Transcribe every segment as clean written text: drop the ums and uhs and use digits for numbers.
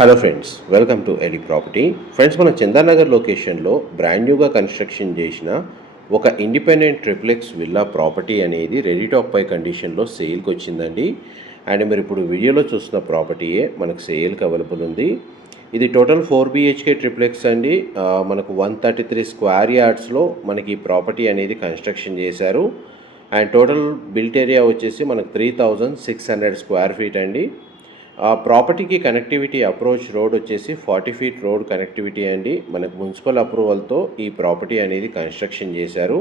Hello friends, welcome to Eli property. Friends, మన చందానగర్ లొకేషన్లో brand న్యూగా కన్స్ట్రక్షన్ చేసిన ఒక ఇండిపెండెంట్ ట్రిప్లెక్స్ విల్లా ప్రాపర్టీ అనేది రెడీ టాప్ పై కండిషన్లో సేల్కి వచ్చిందండి. అండ్ మీరు ఇప్పుడు వీడియోలో చూస్తున్న ప్రాపర్టీయే మనకు సేల్కి అవైలబుల్ ఉంది. ఇది టోటల్ 4 BHK ట్రిప్లెక్స్ అండి. మనకు 133 స్క్వేర్ యార్డ్స్లో మనకి ఈ ప్రాపర్టీ అనేది కన్స్ట్రక్షన్ చేశారు. అండ్ టోటల్ బిల్ట్ ఏరియా వచ్చేసి మనకు 3600 స్క్వేర్ ఫీట్ అండి. ఆ ప్రాపర్టీకి కనెక్టివిటీ అప్రోచ్ రోడ్ వచ్చేసి 40 ఫీట్ రోడ్ కనెక్టివిటీ అండి. మనకు మున్సిపల్ అప్రూవల్తో ఈ ప్రాపర్టీ అనేది కన్స్ట్రక్షన్ చేశారు.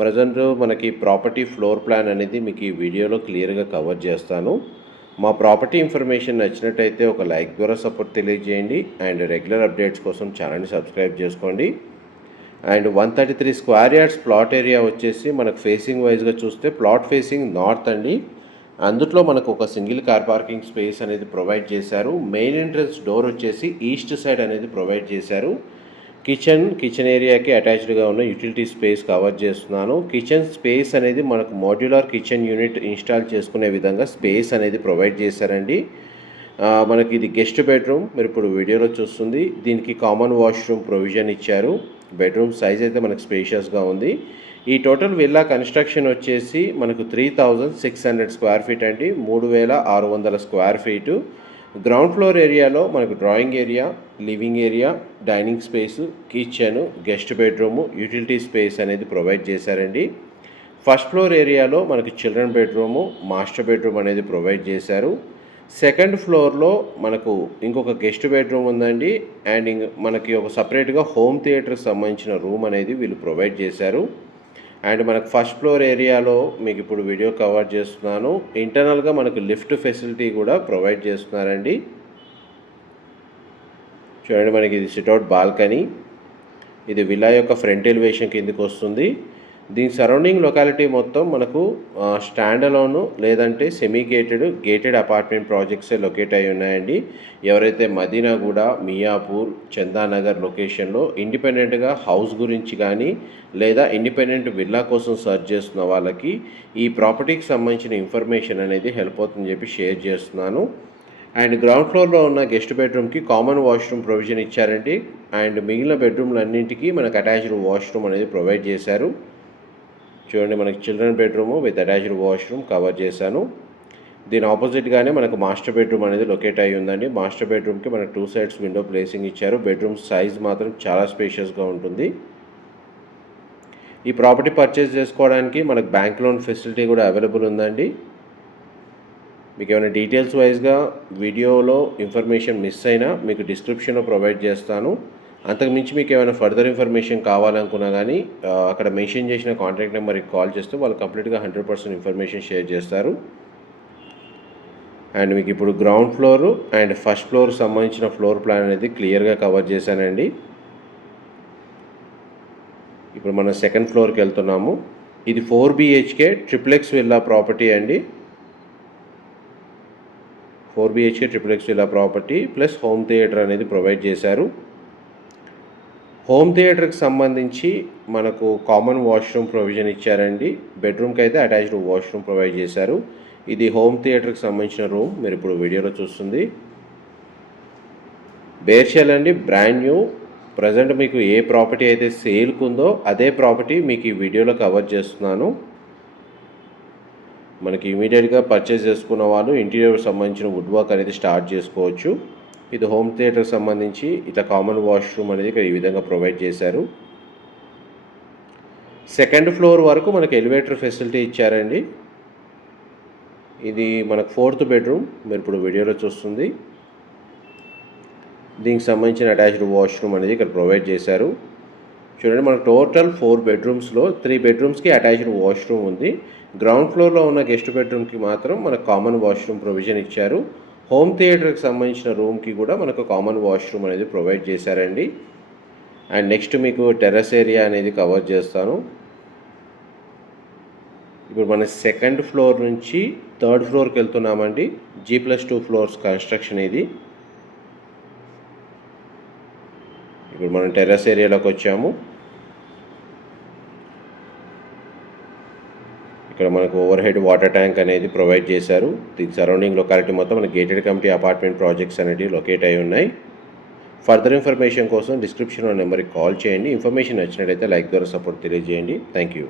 ప్రజెంట్ మనకి ప్రాపర్టీ ఫ్లోర్ ప్లాన్ అనేది మీకు ఈ వీడియోలో క్లియర్గా కవర్ చేస్తాను. మా ప్రాపర్టీ ఇన్ఫర్మేషన్ నచ్చినట్టయితే ఒక లైక్ ద్వారా సపోర్ట్ తెలియజేయండి. అండ్ రెగ్యులర్ అప్డేట్స్ కోసం ఛానల్ని సబ్స్క్రైబ్ చేసుకోండి. And 133 square yards plot area వచ్చేసి మనకు ఫేసింగ్ వైజ్గా చూస్తే ప్లాట్ ఫేసింగ్ నార్త్ అండి. అందులో మనకు ఒక సింగిల్ కార్ పార్కింగ్ స్పేస్ అనేది ప్రొవైడ్ చేశారు. మెయిన్ ఎంట్రన్స్ డోర్ వచ్చేసి ఈస్ట్ సైడ్ అనేది ప్రొవైడ్ చేశారు. కిచెన్ ఏరియాకి అటాచ్డ్గా ఉన్న యూటిలిటీ స్పేస్ కవర్ చేస్తున్నాను. కిచెన్ స్పేస్ అనేది మనకు మాడ్యులర్ కిచెన్ యూనిట్ ఇన్స్టాల్ చేసుకునే విధంగా స్పేస్ అనేది ప్రొవైడ్ చేశారండి. మనకి ఇది గెస్ట్ బెడ్రూమ్, మీరు ఇప్పుడు వీడియోలో చూస్తుంది. దీనికి కామన్ వాష్రూమ్ ప్రొవిజన్ ఇచ్చారు. బెడ్రూమ్ సైజ్ అయితే మనకు స్పేషియస్గా ఉంది. ఈ టోటల్ విల్లా కన్స్ట్రక్షన్ వచ్చేసి మనకు 3600 స్క్వేర్ ఫీట్ అండి. 3600 స్క్వేర్ ఫీటు. గ్రౌండ్ ఫ్లోర్ ఏరియాలో మనకు drawing area, living area, dining space, kitchen, guest bedroom, utility space అనేది ప్రొవైడ్ చేశారండి. ఫస్ట్ ఫ్లోర్ ఏరియాలో మనకి చిల్డ్రన్ బెడ్రూము, మాస్టర్ బెడ్రూమ్ అనేది ప్రొవైడ్ చేశారు. సెకండ్ ఫ్లోర్లో మనకు ఇంకొక గెస్ట్ బెడ్రూమ్ ఉందండి. అండ్ మనకి ఒక సపరేట్గా హోమ్ థియేటర్కి సంబంధించిన రూమ్ అనేది వీళ్ళు ప్రొవైడ్ చేశారు. అండ్ మనకు ఫస్ట్ ఫ్లోర్ ఏరియాలో మీకు ఇప్పుడు వీడియో కవర్ చేస్తున్నాను. ఇంటర్నల్గా మనకు లిఫ్ట్ ఫెసిలిటీ కూడా ప్రొవైడ్ చేస్తున్నారండి. చూడండి, మనకి ఇది సిట్అవుట్ బాల్కనీ. ఇది విల్లా యొక్క ఫ్రంట్ ఎలివేషన్ కిందకి వస్తుంది. దీని సరౌండింగ్ లొకాలిటీ మొత్తం మనకు స్టాండ్ అలోను లేదంటే సెమీ గేటెడ్ అపార్ట్మెంట్ ప్రాజెక్ట్సే లొకేట్ అయి ఉన్నాయండి. ఎవరైతే మదీనాగూడ, మియాపూర్, చందానగర్ లొకేషన్లో ఇండిపెండెంట్గా హౌస్ గురించి కానీ లేదా ఇండిపెండెంట్ విల్లా కోసం సర్చ్ చేస్తున్న వాళ్ళకి ఈ ప్రాపర్టీకి సంబంధించిన ఇన్ఫర్మేషన్ అనేది హెల్ప్ అవుతుందని చెప్పి షేర్ చేస్తున్నాను. అండ్ గ్రౌండ్ ఫ్లోర్లో ఉన్న గెస్ట్ బెడ్రూమ్కి కామన్ వాష్రూమ్ ప్రొవిజన్ ఇచ్చారండి. అండ్ మిగిలిన బెడ్రూమ్లన్నింటికి మనకు అటాచ్డ్ వాష్రూమ్ అనేది ప్రొవైడ్ చేశారు. చూడండి, మనకి children bedroom with attached washroom cover చేశాను. దీని ఆపోజిట్గానే మనకు మాస్టర్ బెడ్రూమ్ అనేది లొకేట్ అయ్యి ఉందండి. మాస్టర్ బెడ్రూమ్కి మనకు 2 సైడ్స్ విండో ప్లేసింగ్ ఇచ్చారు. బెడ్రూమ్ సైజ్ మాత్రం చాలా స్పేషియస్గా ఉంటుంది. ఈ ప్రాపర్టీ పర్చేస్ చేసుకోవడానికి మనకు బ్యాంక్ లోన్ ఫెసిలిటీ కూడా అవైలబుల్ ఉందండి. మీకు ఏమైనా డీటెయిల్స్ వైజ్గా వీడియోలో ఇన్ఫర్మేషన్ మిస్ అయినా మీకు డిస్క్రిప్షన్లో ప్రొవైడ్ చేస్తాను. అంతకుమించి మీకు ఏమైనా ఫర్దర్ ఇన్ఫర్మేషన్ కావాలనుకున్నా కానీ అక్కడ మెన్షన్ చేసిన కాంటాక్ట్ నెంబర్కి కాల్ చేస్తే వాళ్ళు కంప్లీట్గా 100% ఇన్ఫర్మేషన్ షేర్ చేస్తారు. అండ్ మీకు ఇప్పుడు ground floor and first floor సంబంధించిన ఫ్లోర్ ప్లాన్ అనేది క్లియర్గా కవర్ చేశానండి. ఇప్పుడు మనం సెకండ్ ఫ్లోర్కి వెళ్తున్నాము. ఇది 4 BHK ట్రిప్లెక్స్ విల్లా ప్రాపర్టీ అండి. 4 BHK triplex villa property plus home theatre అనేది ప్రొవైడ్ చేశారు. హోమ్ థియేటర్కి సంబంధించి మనకు కామన్ వాష్రూమ్ ప్రొవిజన్ ఇచ్చారండి. బెడ్రూమ్కి అయితే అటాచ్డ్ వాష్రూమ్ ప్రొవైడ్ చేశారు. ఇది హోమ్ థియేటర్కి సంబంధించిన రూమ్, మీరు ఇప్పుడు వీడియోలో చూస్తుంది. బేర్షెల్ అండి, బ్రాండ్ న్యూ. ప్రజెంట్ మీకు ఏ ప్రాపర్టీ అయితే సేల్కి ఉందో అదే ప్రాపర్టీ మీకు ఈ వీడియోలో కవర్ చేస్తున్నాను. మనకి ఇమీడియట్గా పర్చేస్ చేసుకున్న వాళ్ళు ఇంటీరియర్ సంబంధించిన వుడ్ వర్క్ అనేది స్టార్ట్ చేసుకోవచ్చు. ఇది హోమ్ థియేటర్కి సంబంధించి ఇట్లా కామన్ వాష్రూమ్ అనేది ఇక్కడ ఈ విధంగా ప్రొవైడ్ చేశారు. సెకండ్ ఫ్లోర్ వరకు మనకు ఎలివేటర్ ఫెసిలిటీ ఇచ్చారండి. ఇది మనకు 4th బెడ్రూమ్, మీరు ఇప్పుడు వీడియోలో చూస్తుంది. దీనికి సంబంధించిన అటాచ్డ్ వాష్రూమ్ అనేది ఇక్కడ ప్రొవైడ్ చేశారు. చూడండి, మనకు టోటల్ 4 బెడ్రూమ్స్లో 3 బెడ్రూమ్స్కి అటాచ్డ్ వాష్రూమ్ ఉంది. గ్రౌండ్ ఫ్లోర్లో ఉన్న గెస్ట్ బెడ్రూమ్కి మాత్రం మనకు కామన్ వాష్రూమ్ ప్రొవిజన్ ఇచ్చారు. హోమ్ థియేటర్కి సంబంధించిన రూమ్కి కూడా మనకు కామన్ వాష్రూమ్ అనేది ప్రొవైడ్ చేశారండి. అండ్ నెక్స్ట్ మీకు టెర్రస్ ఏరియా అనేది కవర్ చేస్తాను. ఇప్పుడు మన సెకండ్ ఫ్లోర్ నుంచి 3rd ఫ్లోర్కి వెళ్తున్నామండి. G+2 ఫ్లోర్స్ కన్స్ట్రక్షన్ ఇది. ఇప్పుడు మనం టెర్రస్ ఏరియాలోకి వచ్చాము. ఇక్కడ మనకు ఓవర్ హెడ్ వాటర్ ట్యాంక్ అనేది ప్రొవైడ్ చేశారు. దీని సరౌండింగ్ లొకాలిటీ మొత్తం మన గేటెడ్ కమిటీ అపార్ట్మెంట్ ప్రాజెక్ట్స్ అనేవి లొకేట్ అయి ఉన్నాయి. ఫర్దర్ ఇన్ఫర్మేషన్ కోసం డిస్క్రిప్షన్లో నెంబర్కి కాల్ చేయండి. ఇన్ఫర్మేషన్ నచ్చినట్లయితే లైక్ ద్వారా సపోర్ట్ తెలియజేయండి. Thank you.